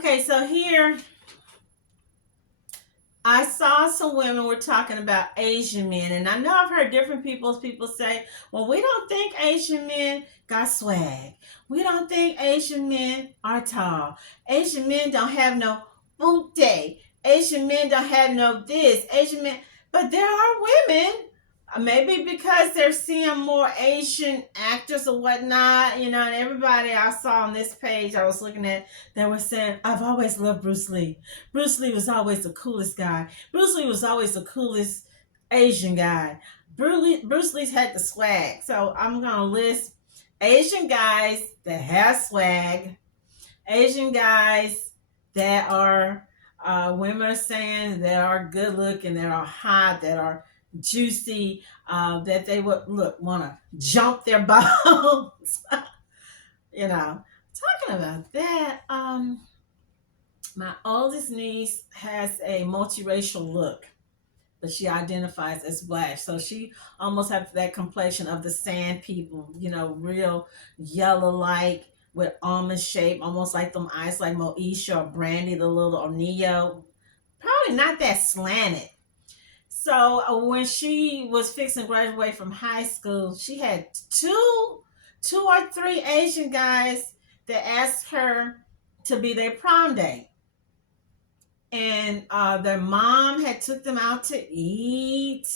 Okay, so here I saw some women were talking about Asian men, and I know I've heard different people say, "Well, we don't think Asian men got swag. We don't think Asian men are tall. Asian men don't have no booty. Asian men don't have no this. Asian men." But there are women, maybe because they're seeing more Asian actors or whatnot, and everybody I saw on this page I was looking at, they were saying, "I've always loved Bruce Lee. Bruce Lee was always the coolest guy. Bruce Lee was always the coolest Asian guy. Bruce Lee's had the swag." So I'm going to list Asian guys that have swag, Asian guys that are, women are saying, that are good looking, that are hot, that are juicy, that they would want to jump their bones. you know, Talking about that, my oldest niece has a multiracial look, but she identifies as black. So she almost has that complexion of the sand people, real yellow like with almond shape, almost like them eyes like Moesha or Brandy, the little or Neo. Probably not that slanted. So when she was fixing to graduate from high school, she had two or three Asian guys that asked her to be their prom date, and their mom had took them out to eat,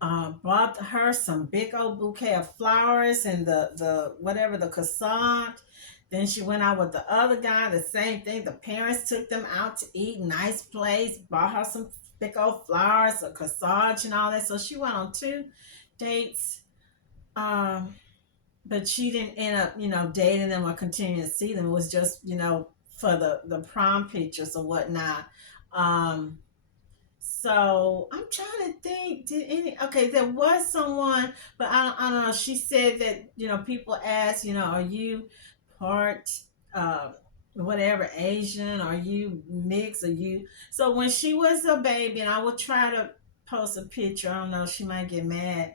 bought her some big old bouquet of flowers and the whatever, the croissant. Then she went out with the other guy, the same thing. The parents took them out to eat, nice place, bought her some big old flowers, a croissant, and all that. So she went on two dates. But she didn't end up, dating them or continuing to see them. It was just, for the prom pictures or whatnot. Um, so I'm trying to think. Okay, there was someone, but I don't know. She said that people ask, are you part whatever Asian? Are you mixed? Are you? So when she was a baby, and I will try to post a picture. I don't know. She might get mad.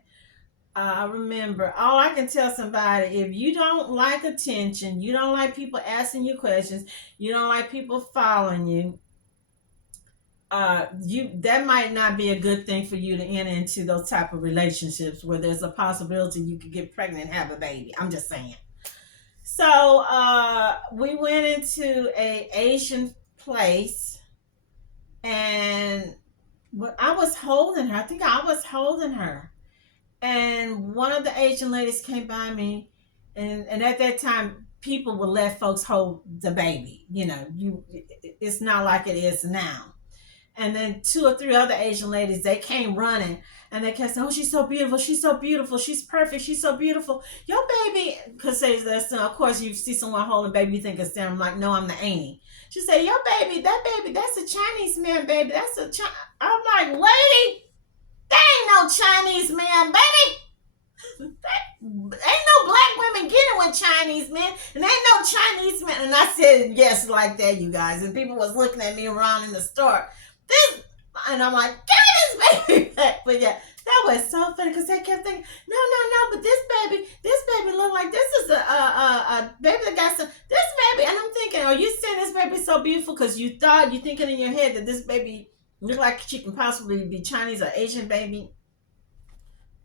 I remember, all I can tell somebody, if you don't like attention, you don't like people asking you questions, you don't like people following you, you that might not be a good thing for you to enter into those type of relationships where there's a possibility you could get pregnant and have a baby. I'm just saying. So we went into a Asian place, and I was holding her. I think I was holding her, and one of the Asian ladies came by me, and at that time people would let folks hold the baby. It's not like it is now. And then two or three other Asian ladies, they came running, and they kept saying, "Oh, she's so beautiful, she's so beautiful, she's perfect, she's so beautiful, your baby." Because of course you see someone holding a baby, you think it's them. I'm like, "No, I'm the auntie." She said, "Your baby, that's a Chinese man, baby, that's a I'm like, "Lady, that ain't no Chinese man, baby. Ain't no black women getting with Chinese men, and ain't no Chinese men." And I said yes like that, you guys. And people was looking at me around in the store. This, and I'm like, "Give me this baby back." But yeah, that was so funny because they kept thinking, "No, no, no, but this baby look like this is a baby that got some this baby." And I'm thinking, are you saying this baby so beautiful because you thinking in your head that this baby look like she can possibly be Chinese or Asian baby?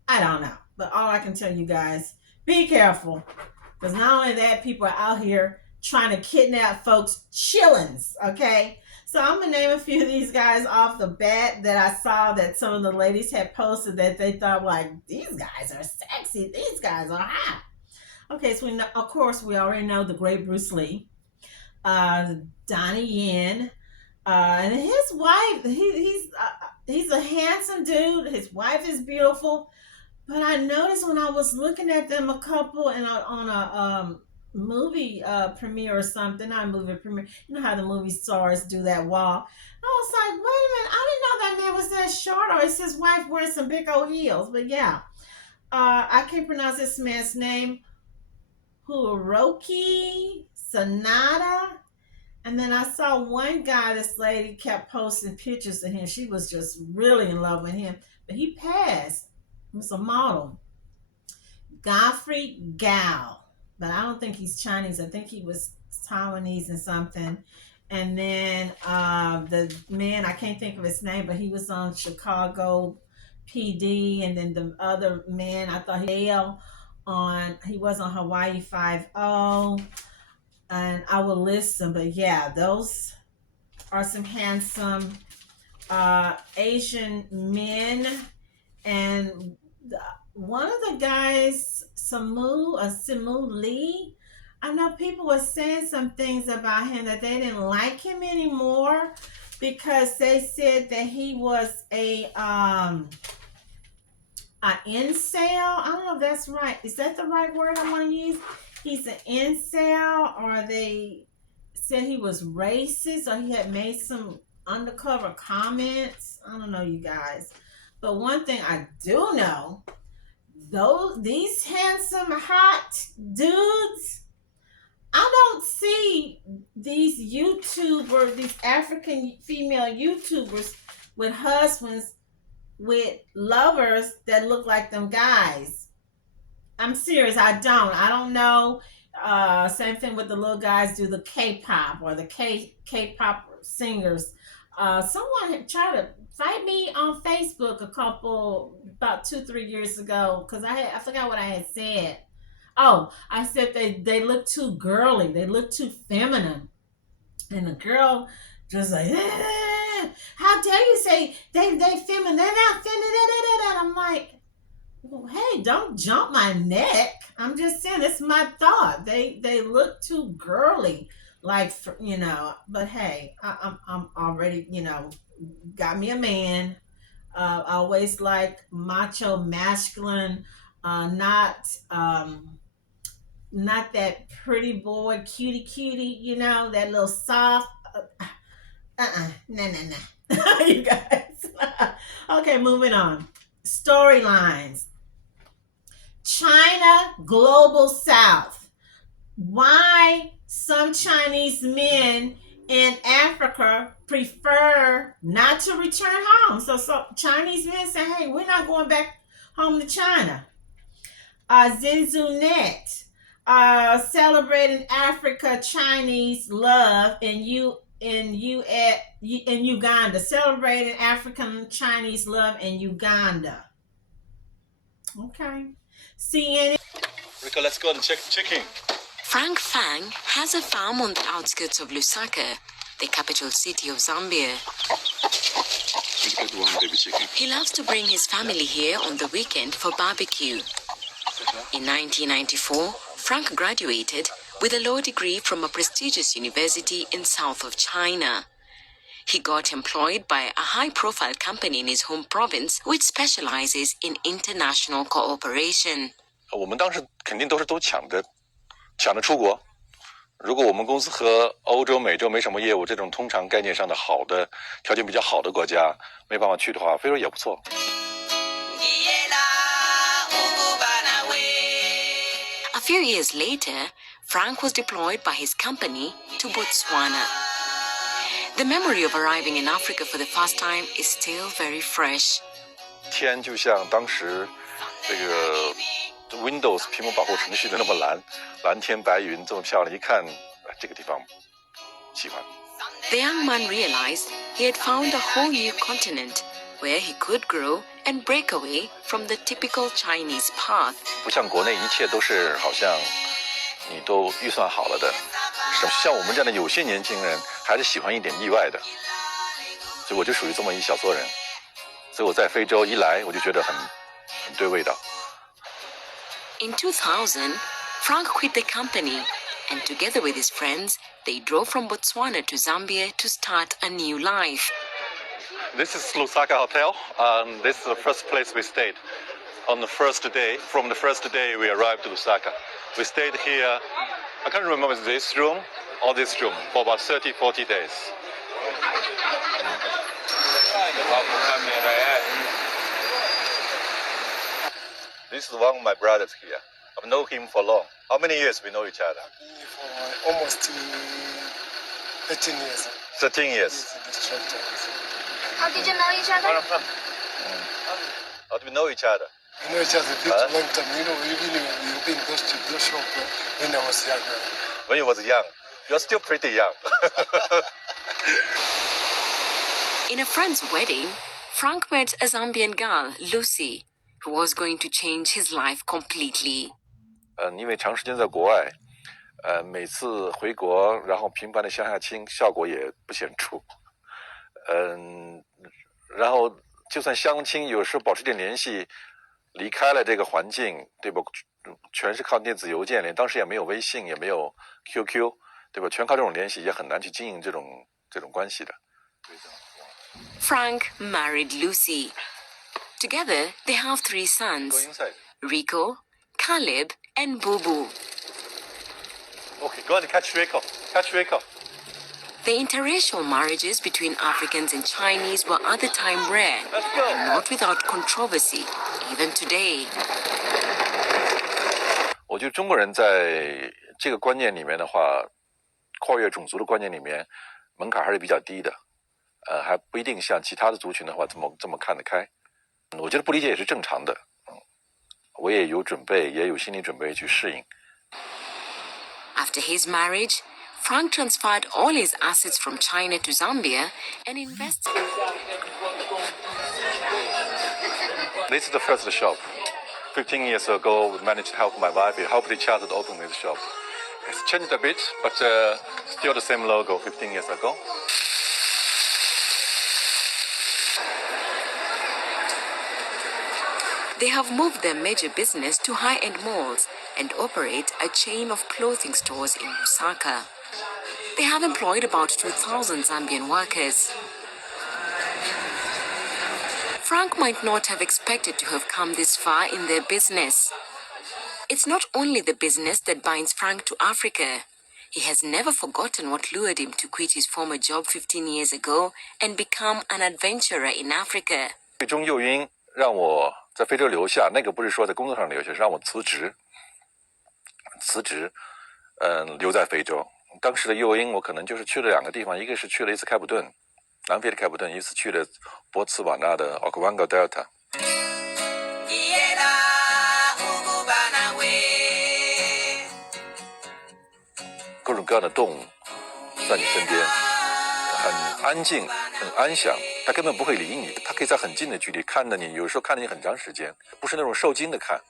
I don't know. But all I can tell you guys, be careful. Because not only that, people are out here trying to kidnap folks' chillings, okay? So I'm going to name a few of these guys off the bat that I saw that some of the ladies had posted that they thought, like, these guys are sexy. These guys are hot. Okay, so of course, we already know the great Bruce Lee, uh, Donnie Yen, and his wife. He's a handsome dude. His wife is beautiful. But I noticed when I was looking at them, a couple, and on a movie premiere or something, not a movie premiere. You know how the movie stars do that wall. I was like, wait a minute, I didn't know that man was that short, or is his wife wearing some big old heels? But yeah, I can't pronounce this man's name. Hiroki Sanada. And then I saw one guy, this lady kept posting pictures of him. She was just really in love with him. But he passed. He was a model. Godfrey Gao. But I don't think he's Chinese. I think he was Taiwanese and something. And then the man, I can't think of his name, but he was on Chicago PD. And then the other man, I thought he was on Hawaii 5 and I will list them. But yeah, those are some handsome Asian men. And one of the guys, Simu Lee, I know people were saying some things about him that they didn't like him anymore because they said that he was a incel. I don't know if that's right. Is that the right word I want to use? He's an incel, or they said he was racist, or he had made some undercover comments. I don't know, you guys. But one thing I do know, these handsome, hot dudes, I don't see these African female YouTubers with husbands with lovers that look like them guys. I'm serious. I don't know. Same thing with the little guys do the K-pop or the K-pop singers. Someone had tried to fight me on Facebook about 2-3 years ago because I forgot what I had said. Oh, I said they look too girly. They look too feminine. And the girl just like, how dare you say they feminine? They're not feminine. I'm like, well, hey, don't jump my neck. I'm just saying it's my thought. They look too girly, like But hey, I'm already got me a man. I always like macho, masculine, not that pretty boy, cutie, that little soft. Nah. You guys. Okay, moving on. Storylines. China, Global South. Why some Chinese men in Africa prefer not to return home. So Chinese men say, hey, we're not going back home to China. Zinzunet, celebrating Africa Chinese love in Uganda. Celebrating African Chinese love in Uganda. Okay. CNN. Rico, let's go to chicken. Frank Fang has a farm on the outskirts of Lusaka, the capital city of Zambia. He loves to bring his family here on the weekend for barbecue. In 1994, Frank graduated with a law degree from a prestigious university in south of China. He got employed by a high-profile company in his home province, which specializes in international cooperation. 我们当时肯定都是抢着出国。如果我们公司和欧洲、美洲没什么业务，这种通常概念上的好的条件比较好的国家没办法去的话，非洲也不错。A few years later, Frank was deployed by his company to Botswana. The memory of arriving in Africa for the first time is still very fresh. 天就像当时这个 Windows 屏幕保护程序的那么蓝天白云这么漂亮，一看这个地方喜欢。The young man realized he had found a whole new continent where he could grow and break away from the typical Chinese path. 不像国内一切都是好像你都预算好了的，像我们这样的有些年轻人还是喜欢一点意外的，所以我就属于这么一小撮人。所以我在非洲一来，我就觉得很对味道。In 2000, Frank quit the company, and together with his friends, they drove from Botswana to Zambia to start a new life. This is Lusaka Hotel. This is the first place we stayed. On the first day, from the first day we arrived to Lusaka. We stayed here, I can't remember this room or this room, for about 30-40 days. This is one of my brothers here. I've known him for long. How many years we know each other? For almost 13 years. 13 years. How did you know each other? How do we know each other? We know each other for a long time. You've been to the shop when I was young. When you was young. You're still pretty young. In a friend's wedding, Frank met a Zambian girl, Lucy, who was going to change his life completely. 因为长时间在国外，每次回国，然后频繁的相下亲，效果也不显著。然后就算相亲，有时候保持点联系，离开了这个环境，对吧？全是靠电子邮件，连当时也没有微信，也没有 QQ， 对吧？全靠这种联系，也很难去经营这种关系的。Frank married Lucy. Together, they have 3 sons, Rico, Caleb, and Bubu. Okay, go on, catch Rico. Catch Rico. The interracial marriages between Africans and Chinese were at the time rare, Let's go. and not without controversy, even today. 我觉得中国人在这个观念里面的话，跨越种族的观念里面，门槛还是比较低的，还不一定像其他的族群的话这么看得开。我觉得不理解也是正常的，我也有准备，也有心理准备去适应。After his marriage, Frank transferred all his assets from China to Zambia and invested. This is the first shop. 15 years ago, we managed to help my wife. We helped each other to open this shop. It's changed a bit, but still the same logo 15 years ago. They have moved their major business to high-end malls and operate a chain of clothing stores in Lusaka. They have employed about 2,000 Zambian workers. Frank might not have expected to have come this far in their business. It's not only the business that binds Frank to Africa. He has never forgotten what lured him to quit his former job 15 years ago and become an adventurer in Africa. 最终诱因让我在非洲留下，那个不是说在工作上留下，是让我辞职，留在非洲。当时的诱因，我可能就是去了2个地方，一个是去了一次开普敦，南非的开普敦，一次去了波茨瓦纳的 Okavango Delta。各种各样的动物在你身边，很安静，很安详，它根本不会理你，它可以在很近的距离看着你，有时候看着你很长时间，不是那种受惊的看，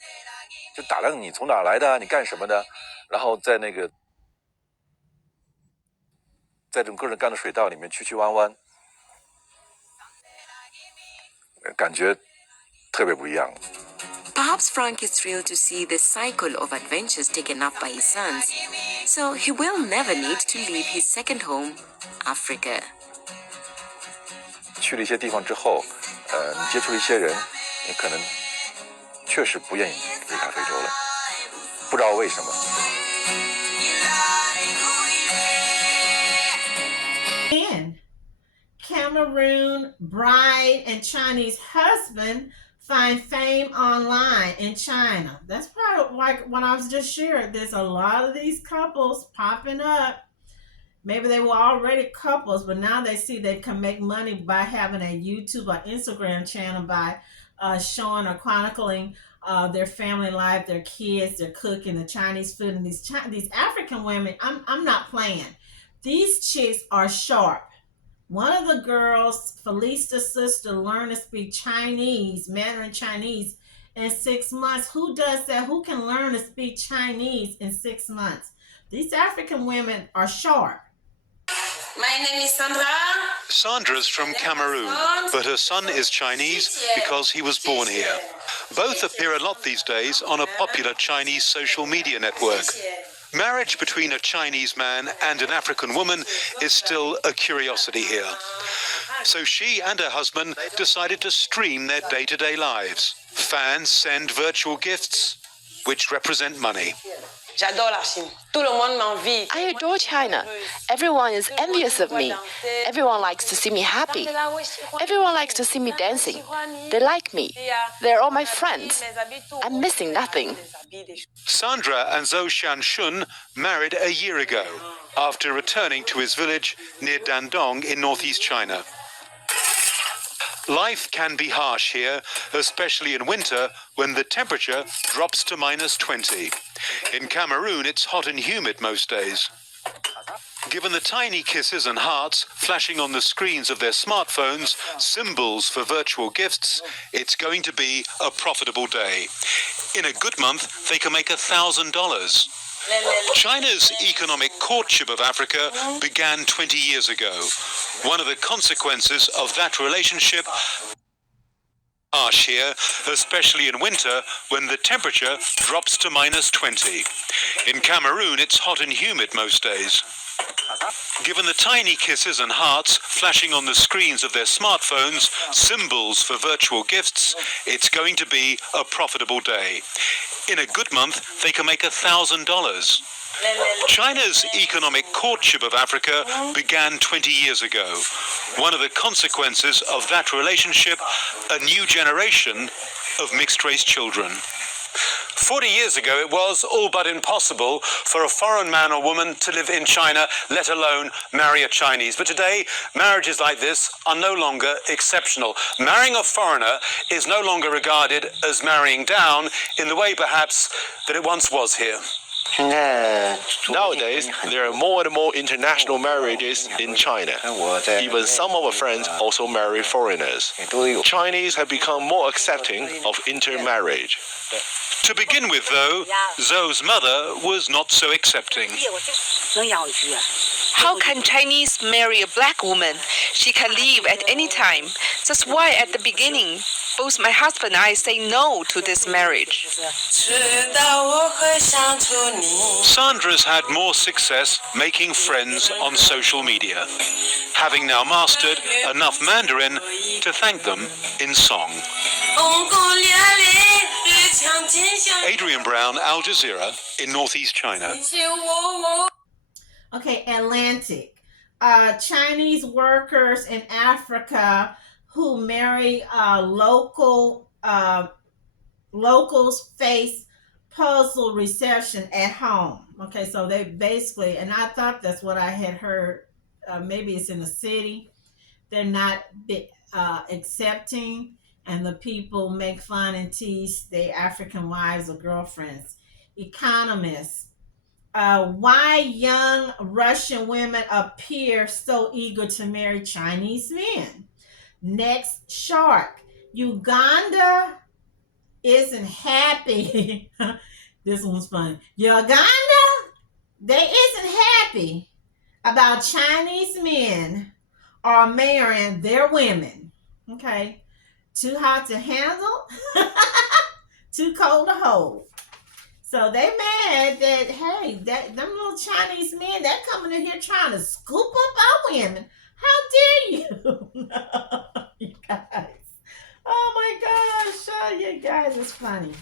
就打量你从哪来的，你干什么的，然后在这种各种各样的水道里面曲曲弯弯，感觉特别不一样。Perhaps Frank is thrilled to see the cycle of adventures taken up by his sons, so he will never need to leave his second home, Africa. 去了一些地方之后，你接触一些人，你可能确实不愿意离开非洲了，不知道为什么。Cameroon bride and Chinese husband find fame online in China. That's probably like when I was just sharing. There's a lot of these couples popping up. Maybe they were already couples, but now they see they can make money by having a YouTube or Instagram channel by showing or chronicling their family life, their kids, their cooking, the Chinese food, and these African women. I'm not playing. These chicks are sharp. One of the girls, Felicia's sister, learned to speak Chinese, Mandarin Chinese, in 6 months. Who does that? Who can learn to speak Chinese in 6 months? These African women are sharp. My name is Sandra. Sandra's from Cameroon, but her son is Chinese because he was born here. Both appear a lot these days on a popular Chinese social media network. Marriage between a Chinese man and an African woman is still a curiosity here. So she and her husband decided to stream their day-to-day lives. Fans send virtual gifts, which represent money. J'adore la Chine. Tout le monde m'envie. I adore China. Everyone is envious of me. Everyone likes to see me happy. Everyone likes to see me dancing. They like me. They're all my friends. I'm missing nothing. Sandra and Zhou Xianshun married a year ago after returning to his village near Dandong in northeast China. Life can be harsh here, especially in winter when the temperature drops to -20. In Cameroon, it's hot and humid most days. Given the tiny kisses and hearts flashing on the screens of their smartphones, symbols for virtual gifts, it's going to be a profitable day. In a good month, they can make $1,000. China's economic courtship of Africa began 20 years ago. One of the consequences of that relationship harsh here, especially in winter when the temperature drops to -20. In Cameroon, it's hot and humid most days. Given the tiny kisses and hearts flashing on the screens of their smartphones, symbols for virtual gifts, it's going to be a profitable day. In a good month, they can make $1,000. China's economic courtship of Africa began 20 years ago. One of the consequences of that relationship, a new generation of mixed-race children. 40 years ago, it was all but impossible for a foreign man or woman to live in China, let alone marry a Chinese. But today, marriages like this are no longer exceptional. Marrying a foreigner is no longer regarded as marrying down in the way, perhaps, that it once was here. Nowadays, there are more and more international marriages in China. Even some of our friends also marry foreigners. Chinese have become more accepting of intermarriage. To begin with, though, Zhou's mother was not so accepting. How can Chinese marry a black woman? She can leave at any time. That's why at the beginning, both my husband and I say no to this marriage. Sandra's had more success making friends on social media, having now mastered enough Mandarin to thank them in song. Adrian Brown, Al Jazeera, in northeast China. Okay, Atlantic. Chinese workers in Africa who marry locals face puzzle reception at home. Okay, so they basically, and I thought that's what I had heard, maybe it's in the city, they're not accepting, and the people make fun and tease their African wives or girlfriends. Economists. Why young Russian women appear so eager to marry Chinese men. Next, shark. Uganda isn't happy. This one's funny. Uganda, they isn't happy about Chinese men are marrying their women. Okay. Too hot to handle, too cold to hold. So they mad that, hey, them little Chinese men, they're coming in here trying to scoop up our women. How dare you? You guys. Oh my gosh. Oh, you guys, it's funny.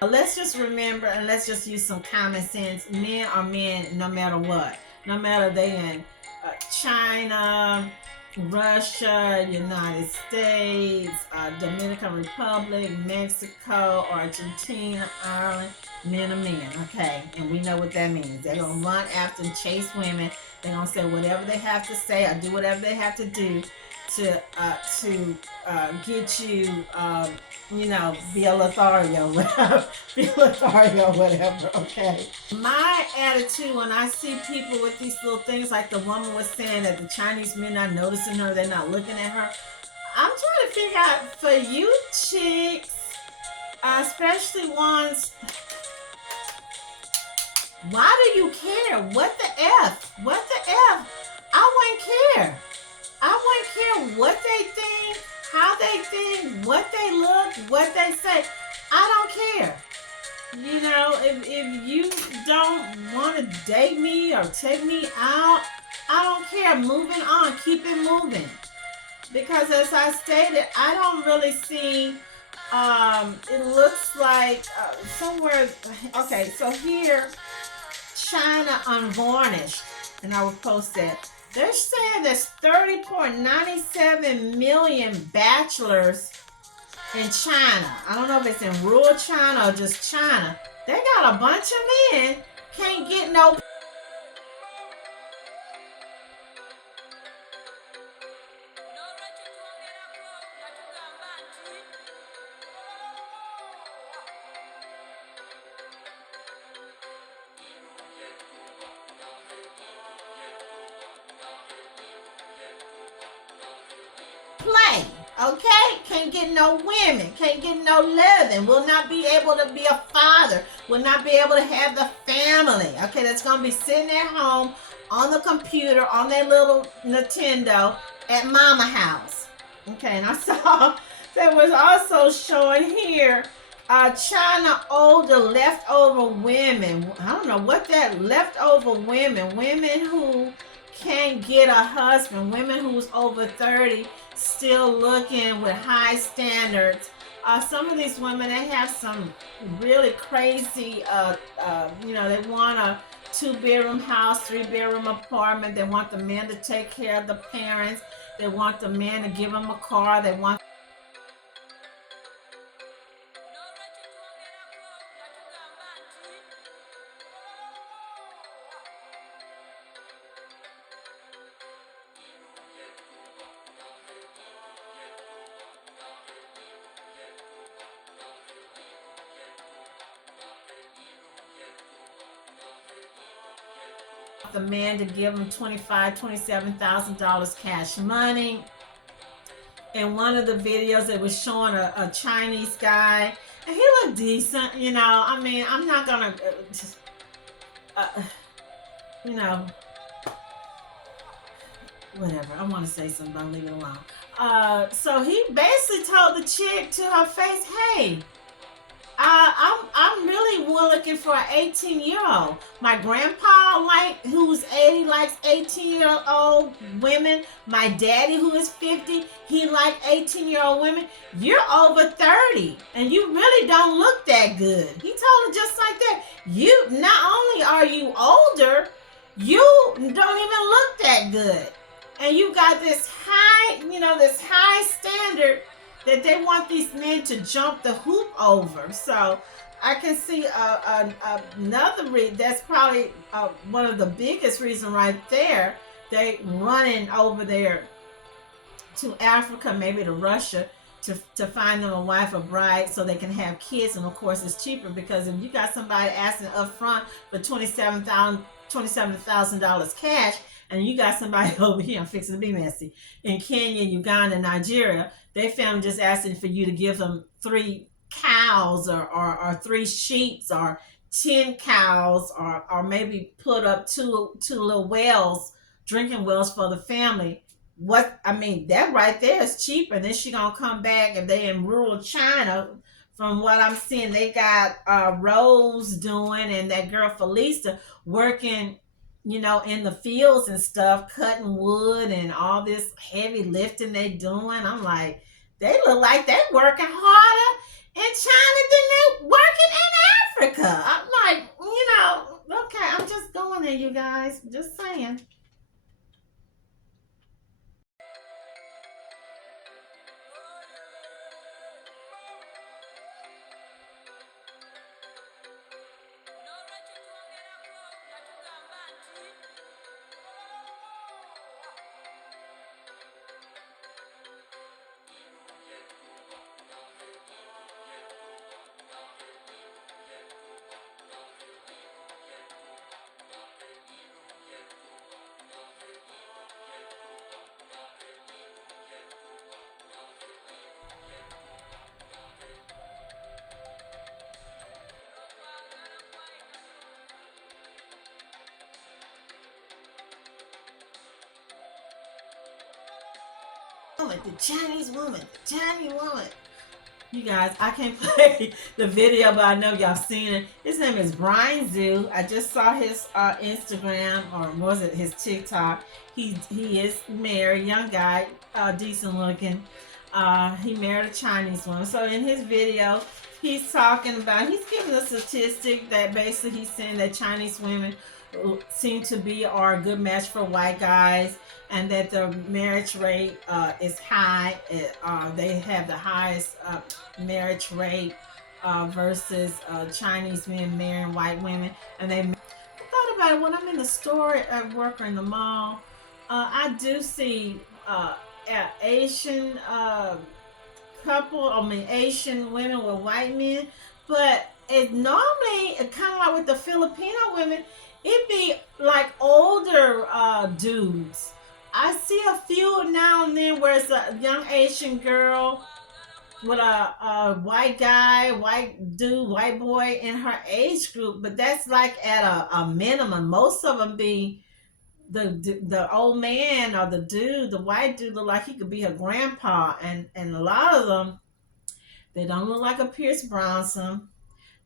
Let's just remember, and let's just use some common sense. Men are men no matter what. No matter they in China, Russia, United States, Dominican Republic, Mexico, Argentina, Ireland. Men are men, okay? And we know what that means. They're going to run after and chase women. They're going to say whatever they have to say or do whatever they have to do to get you, be a Lothario, whatever. Be a Lothario, whatever, okay? My attitude when I see people with these little things, like the woman was saying that the Chinese men not noticing her, they're not looking at her. I'm trying to figure out, for you chicks, especially ones, why do you care? What the F? What the F? I wouldn't care. I wouldn't care what they think, how they think, what they look, what they say. I don't care. You know, if you don't want to date me or take me out, I don't care. Moving on, keep it moving. Because as I stated, I don't really see. It looks like somewhere. Okay, so here, China Unvarnished, and I will post that. They're saying there's 30.97 million bachelors in China. I don't know if it's in rural China or just China. They got a bunch of men can't get no. Play, okay? Can't get no women, can't get no loving, will not be able to be a father, will not be able to have the family, okay? That's gonna be sitting at home on the computer, on their little Nintendo at mama house, okay? And I saw that was also showing here China older leftover women. I don't know what that leftover women who can't get a husband, women who's over 30 still looking with high standards. Some of these women, they have some really crazy, they want a 2-bedroom house, 3-bedroom apartment. They want the men to take care of the parents. They want the men to give them a car. They want the man to give them $27,000 cash money. In one of the videos, it was showing a Chinese guy, and he looked decent. You know, I mean, I'm not gonna, you know, whatever. I want to say something, but I'll leave it alone. So he basically told the chick to her face, "Hey, I'm really looking for an 18-year-old. My grandpa, who's 80, likes 18-year-old women. My daddy, who is 50, he likes 18-year-old women. You're over 30, and you really don't look that good." He told her just like that. You not only are you older, you don't even look that good, and you got this high standard that they want these men to jump the hoop over. So I can see another that's probably one of the biggest reason right there. They running over there to Africa, maybe to Russia, to find them a wife or bride so they can have kids. And of course, it's cheaper because if you got somebody asking up front for $27,000 cash, and you got somebody over here, I'm fixing to be messy, in Kenya, Uganda, Nigeria, they found just asking for you to give them 3 cows or 3 sheep or 10 cows or maybe put up two little wells, drinking wells for the family. That right there is cheaper. And then she gonna come back, if they in rural China. From what I'm seeing, they got Rose doing, and that girl Felista working, in the fields and stuff, cutting wood and all this heavy lifting they doing. I'm like, they look like they working harder in China than they working in Africa. I'm like, okay, I'm just going there, you guys. Just saying. The Chinese woman. You guys, I can't play the video, but I know y'all seen it. His name is Brian Zhu. I just saw his Instagram, or was it his TikTok? He is married, young guy, decent looking. He married a Chinese woman. So in his video, he's talking about, he's giving a statistic that basically he's saying that Chinese women seem to be are a good match for white guys, and that the marriage rate is high. They have the highest marriage rate versus Chinese men marrying white women. And I thought about it when I'm in the store at work or in the mall. I do see Asian Asian women with white men, but it normally kind of like with the Filipino women, it be like older dudes. I see a few now and then where it's a young Asian girl with a white guy, white dude, white boy in her age group, but that's like at a minimum. Most of them be the old man or the dude, the white dude, look like he could be her grandpa, and a lot of them, they don't look like a Pierce Bronson,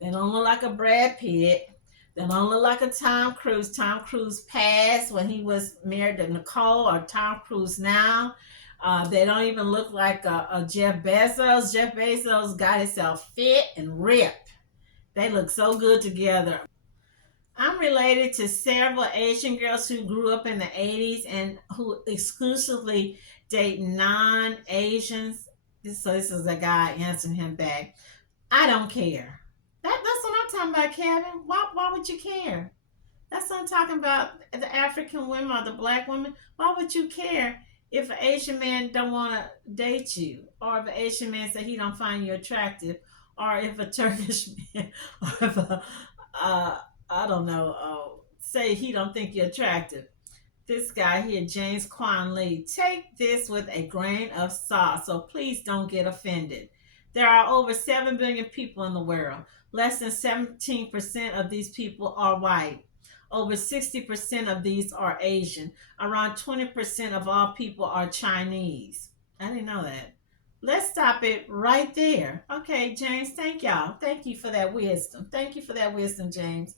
they don't look like a Brad Pitt, they don't look like a Tom Cruise. Tom Cruise passed when he was married to Nicole, or Tom Cruise now. They don't even look like a Jeff Bezos. Jeff Bezos got himself fit and ripped. They look so good together. I'm related to several Asian girls who grew up in the 80s and who exclusively date non-Asians. So this is a guy answering him back. I don't care. That's what I'm talking about, Kevin. Why would you care? That's what I'm talking about, the African women or the black women. Why would you care if an Asian man don't want to date you, or if an Asian man say he don't find you attractive, or if a Turkish man, or if a I don't know, say he don't think you're attractive. This guy here, James Quan Lee, take this with a grain of salt, so please don't get offended. There are over 7 billion people in the world. Less than 17% of these people are white. Over 60% of these are Asian. Around 20% of all people are Chinese. I didn't know that. Let's stop it right there. Okay, James, thank y'all. Thank you for that wisdom. Thank you for that wisdom, James.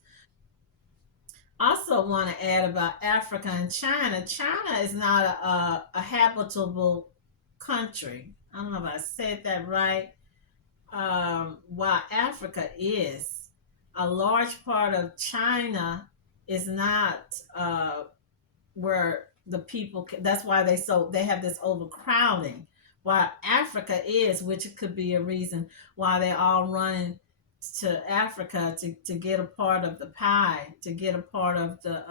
Also want to add about Africa and China. China is not a habitable country. I don't know if I said that right. While Africa is, a large part of China is not where the people. That's why they have this overcrowding. While Africa is, which could be a reason why they're all running to Africa to get a part of the pie, to get a part of the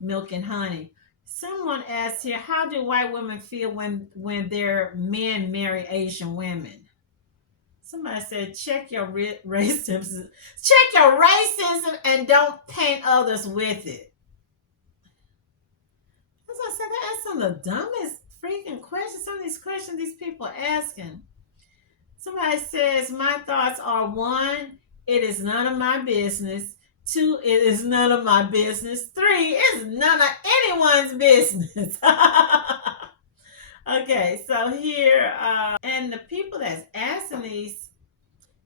milk and honey. Someone asked here, how do white women feel when their men marry Asian women? Somebody said, check your racism. Check your racism and don't paint others with it. As I said, that's some of the dumbest freaking questions. Some of these questions these people are asking. Somebody says, my thoughts are: 1, it is none of my business. 2, it is none of my business. 3, it's none of anyone's business. Okay, so here, and the people that's asking these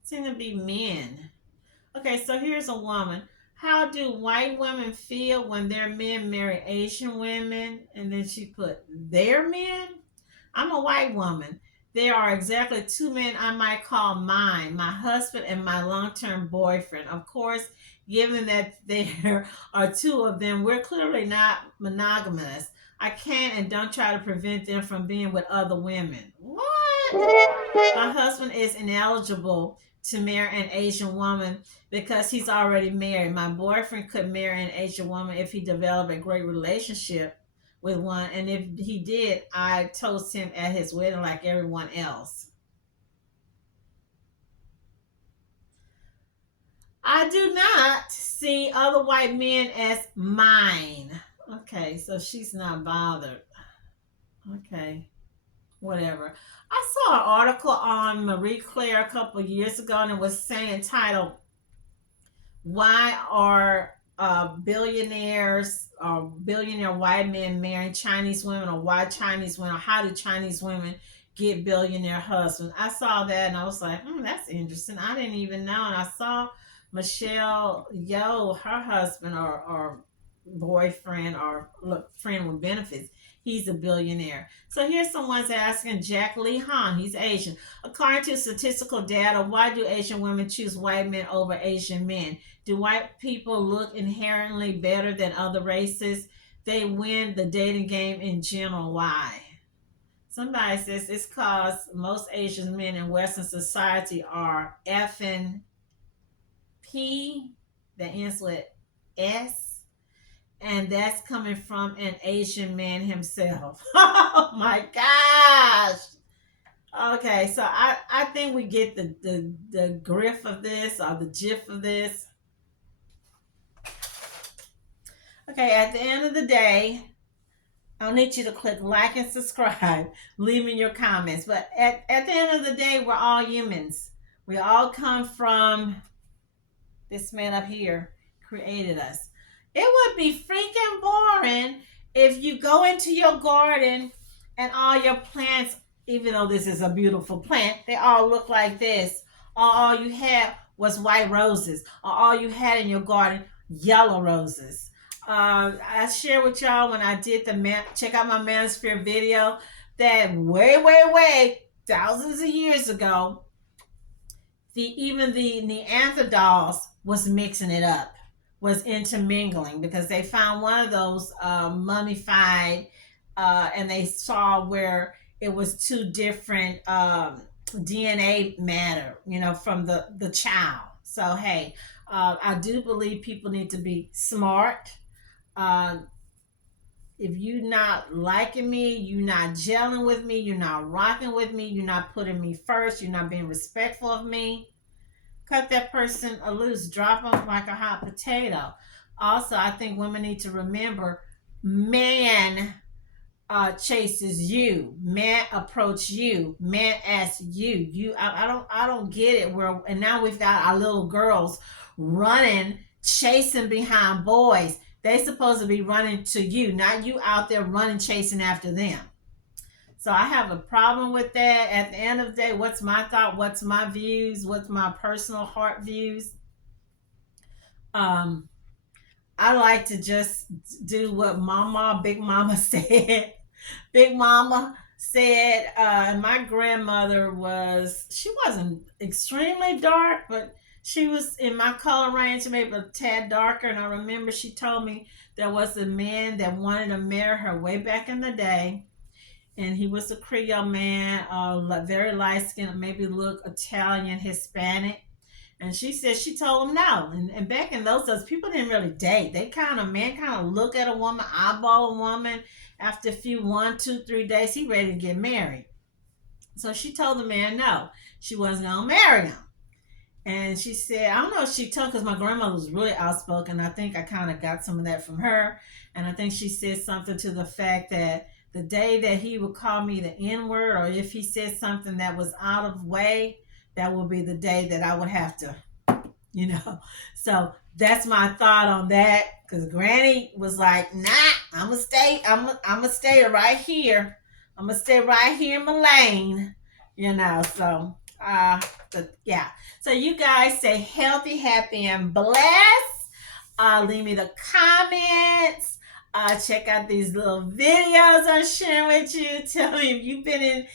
seem to be men. Okay, so here's a woman. How do white women feel when their men marry Asian women? And then she put, their men? I'm a white woman. There are exactly 2 men I might call mine, my husband and my long-term boyfriend. Of course, given that there are 2 of them, we're clearly not monogamous. I can't and don't try to prevent them from being with other women. What? My husband is ineligible to marry an Asian woman because he's already married. My boyfriend could marry an Asian woman if he developed a great relationship with one, and if he did, I toast him at his wedding like everyone else. I do not see other white men as mine. Okay, so she's not bothered. Okay, whatever. I saw an article on Marie Claire a couple of years ago, and it was saying, titled, why are billionaires or billionaire white men marrying Chinese women, or why Chinese women, or how do Chinese women get billionaire husbands. I saw that and I was like, that's interesting. I didn't even know. And I saw Michelle Yeoh, her husband or boyfriend or friend with benefits. He's a billionaire. So here's someone's asking Jack Lee Han. He's Asian. According to statistical data, why do Asian women choose white men over Asian men? Do white people look inherently better than other races? They win the dating game in general. Why? Somebody says it's because most Asian men in Western society are effing P that ends with S. And that's coming from an Asian man himself. Oh my gosh. Okay, so I think we get the griff of this or the gif of this. Okay, at the end of the day, I'll need you to click like and subscribe. Leave me your comments. But at the end of the day, we're all humans. We all come from this man up here created us. It would be freaking boring if you go into your garden and all your plants, even though this is a beautiful plant, they all look like this. Or all you had was white roses. Or all you had in your garden, yellow roses. I shared with y'all when I did check out my Manosphere video that way, thousands of years ago, even the Neanderthals was mixing it up, was intermingling, because they found one of those mummified and they saw where it was two different DNA matter, from the child. So, hey, I do believe people need to be smart. If you're not liking me, you're not gelling with me, you're not rocking with me, you're not putting me first, you're not being respectful of me, cut that person loose, drop them like a hot potato. Also, I think women need to remember, man chases you, man approach you, man asks you. I don't get it. And now we've got our little girls running, chasing behind boys. They supposed to be running to you, not you out there running, chasing after them. So I have a problem with that. At the end of the day, what's my thought? What's my views? What's my personal heart views? I like to just do what Big Mama said. Big Mama said, my grandmother she wasn't extremely dark, but she was in my color range, maybe a tad darker. And I remember she told me there was a man that wanted to marry her way back in the day. And he was a Creole man, very light-skinned, maybe look Italian, Hispanic. And she said she told him no. And back in those days, people didn't really date. Men kind of look at a woman, eyeball a woman. After a few 1, 2, 3 days, he ready to get married. So she told the man no. She wasn't going to marry him. And she said, I don't know if she told, because my grandmother was really outspoken. I think I kind of got some of that from her. And I think she said something to the fact that the day that he would call me the N-word, or if he said something that was out of way, that would be the day that I would have to, So that's my thought on that. Because Granny was like, nah, I'm going to stay right here. I'm going to stay right here in my lane, So, yeah. So you guys stay healthy, happy, and blessed. Leave me the comments. Check out these little videos I'm sharing with you. Tell me if you've been in